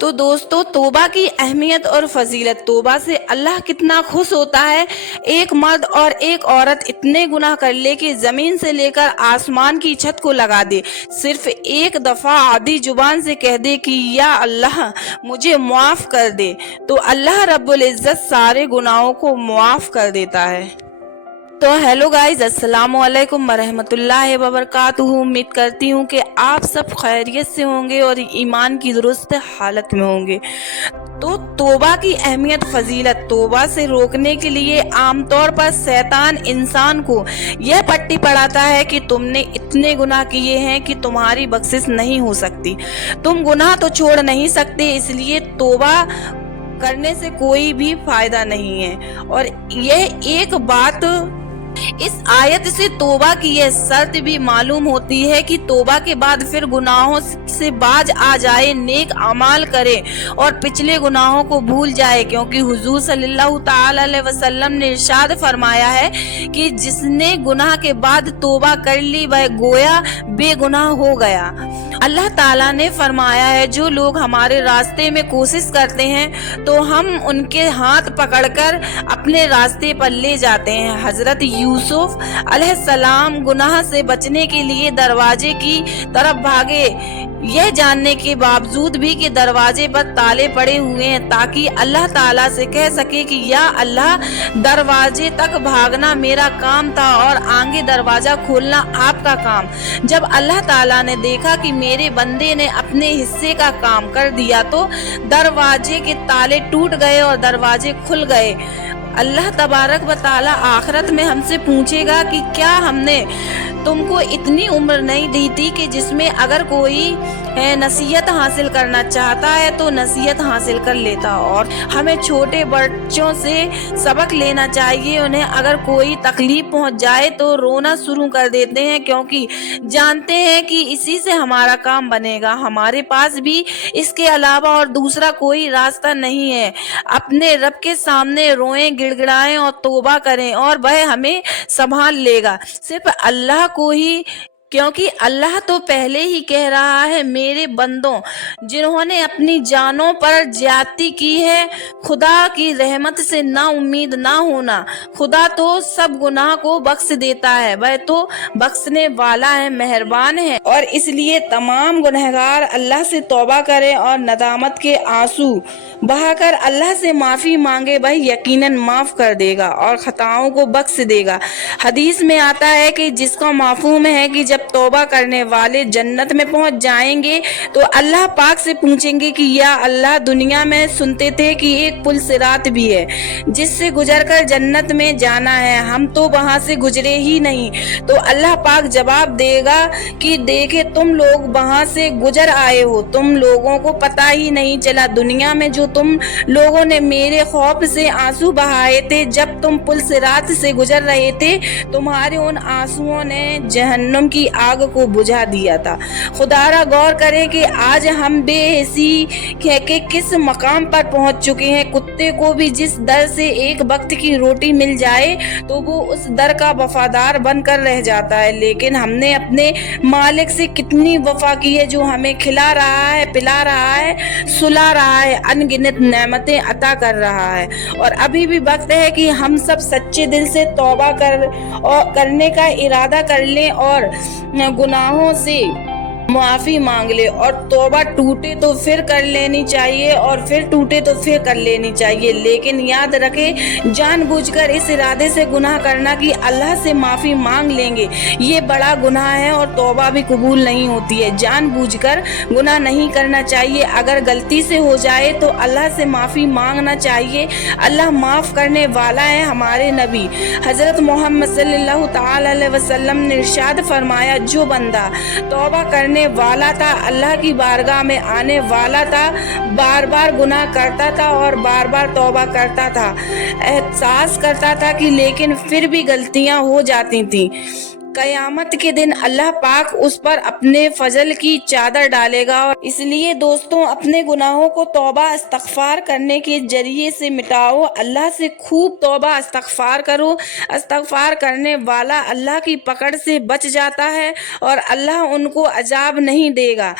تو دوستو توبہ کی اہمیت اور فضیلت، توبہ سے اللہ کتنا خوش ہوتا ہے۔ ایک مرد اور ایک عورت اتنے گناہ کر لے کہ زمین سے لے کر آسمان کی چھت کو لگا دے، صرف ایک دفعہ عادی زبان سے کہہ دے کہ یا اللہ مجھے معاف کر دے، تو اللہ رب العزت سارے گناہوں کو معاف کر دیتا ہے۔ تو ہیلو گائز، السلام علیکم ورحمۃ اللہ وبرکاتہ۔ امید کرتی ہوں کہ آپ سب خیریت سے ہوں گے اور ایمان کی درست حالت میں ہوں گے۔ تو توبہ کی اہمیت، فضیلت، توبہ سے روکنے کے لیے عام طور پر شیطان انسان کو یہ پٹی پڑھاتا ہے کہ تم نے اتنے گناہ کیے ہیں کہ تمہاری بخشش نہیں ہو سکتی، تم گناہ تو چھوڑ نہیں سکتے، اس لیے توبہ کرنے سے کوئی بھی فائدہ نہیں ہے۔ اور یہ ایک بات اس آیت سے توبہ کی یہ شرط بھی معلوم ہوتی ہے کہ توبہ کے بعد پھر گناہوں سے باز آ جائے، نیک اعمال کرے اور پچھلے گناہوں کو بھول جائے، کیونکہ حضور صلی اللہ تعالی علیہ وسلم نے ارشاد فرمایا ہے کہ جس نے گناہ کے بعد توبہ کر لی وہ گویا بے گناہ ہو گیا۔ اللہ تعالیٰ نے فرمایا ہے جو لوگ ہمارے راستے میں کوشش کرتے ہیں تو ہم ان کے ہاتھ پکڑ کر اپنے راستے پر لے جاتے ہیں۔ حضرت یوسف علیہ السلام گناہ سے بچنے کے لیے دروازے کی طرف بھاگے، یہ جاننے کے باوجود بھی کہ دروازے پر تالے پڑے ہوئے ہیں، تاکہ اللہ تعالیٰ سے کہہ سکے کہ یا اللہ دروازے تک بھاگنا میرا کام تھا اور آگے دروازہ کھولنا آپ کا کام۔ جب اللہ تعالیٰ نے دیکھا کہ میرے بندے نے اپنے حصے کا کام کر دیا تو دروازے کے تالے ٹوٹ گئے اور دروازے کھل گئے۔ اللہ تبارک و تعالیٰ آخرت میں ہم سے پوچھے گا کہ کیا ہم نے تم کو اتنی عمر نہیں دی تھی کہ جس میں اگر کوئی نصیحت حاصل کرنا چاہتا ہے تو نصیحت حاصل کر لیتا۔ اور ہمیں چھوٹے بچوں سے سبق لینا چاہیے، انہیں اگر کوئی تکلیف پہنچ جائے تو رونا شروع کر دیتے ہیں، کیونکہ جانتے ہیں کہ اسی سے ہمارا کام بنے گا، ہمارے پاس بھی اس کے علاوہ اور دوسرا کوئی راستہ نہیں ہے۔ اپنے رب کے سامنے روئیں، گڑ گڑائیں اور توبہ کریں اور وہ ہمیں سنبھال لے گا، صرف اللہ کو ہی، کیونکہ اللہ تو پہلے ہی کہہ رہا ہے میرے بندوں جنہوں نے اپنی جانوں پر زیادتی کی ہے خدا کی رحمت سے نا امید نہ ہونا، خدا تو سب گناہ کو بخش دیتا ہے، وہ تو بخشنے والا ہے، مہربان ہے۔ اور اس لیے تمام گنہگار اللہ سے توبہ کریں اور ندامت کے آنسو بہا کر اللہ سے معافی مانگے، وہ یقیناً معاف کر دے گا اور خطاؤں کو بخش دے گا۔ حدیث میں آتا ہے کہ جس کا مفہوم ہے کہ جب توبہ کرنے والے جنت میں پہنچ جائیں گے تو اللہ پاک سے پوچھیں گے کہ یا اللہ دنیا میں سنتے تھے کہ ایک پل صراط بھی ہے جس سے گزر کر جنت میں جانا ہے، ہم تو وہاں سے گزرے ہی نہیں۔ تو اللہ پاک جواب دے گا کہ دیکھے تم لوگ وہاں سے گزر آئے ہو، تم لوگوں کو پتہ ہی نہیں چلا، دنیا میں جو تم لوگوں نے میرے خوف سے آنسو بہائے تھے جب تم پل صراط سے گزر رہے تھے، تمہارے ان آنسوؤں نے جہنم کی آگ کو بجھا دیا تھا۔ خدا را غور کرے کہ آج ہم بے حسی کے کس مقام پر پہنچ چکے ہیں۔ کتے کو بھی جس در سے ایک وقت کی روٹی مل جائے تو وہ اس در کا وفادار بن کر رہ جاتا ہے، لیکن ہم نے اپنے مالک سے کتنی وفا کی ہے جو ہمیں کھلا رہا ہے، پلا رہا ہے، سلا رہا ہے، ان گنت نعمتیں عطا کر رہا ہے۔ اور ابھی بھی وقت ہے کہ ہم سب سچے دل سے توبہ کرنے کا ارادہ کر لیں اور گناہوں سے معافی مانگ لے، اور توبہ ٹوٹے تو پھر کر لینی چاہیے اور پھر ٹوٹے تو پھر کر لینی چاہیے، لیکن یاد رکھیں جان بوجھ کر اس ارادے سے گناہ کرنا کہ اللہ سے معافی مانگ لیں گے یہ بڑا گناہ ہے اور توبہ بھی قبول نہیں ہوتی ہے۔ جان بوجھ کر گناہ نہیں کرنا چاہیے، اگر غلطی سے ہو جائے تو اللہ سے معافی مانگنا چاہیے، اللہ معاف کرنے والا ہے۔ ہمارے نبی حضرت محمد صلی اللہ تعالی علیہ وسلم نے ارشاد فرمایا جو بندہ توبہ کرنے والا تھا، اللہ کی بارگاہ میں آنے والا تھا، بار بار گناہ کرتا تھا اور بار بار توبہ کرتا تھا، احساس کرتا تھا کہ لیکن پھر بھی غلطیاں ہو جاتی تھیں، قیامت کے دن اللہ پاک اس پر اپنے فضل کی چادر ڈالے گا۔ اور اس لیے دوستوں اپنے گناہوں کو توبہ استغفار کرنے کے ذریعے سے مٹاؤ، اللہ سے خوب توبہ استغفار کرو۔ استغفار کرنے والا اللہ کی پکڑ سے بچ جاتا ہے اور اللہ ان کو عذاب نہیں دے گا۔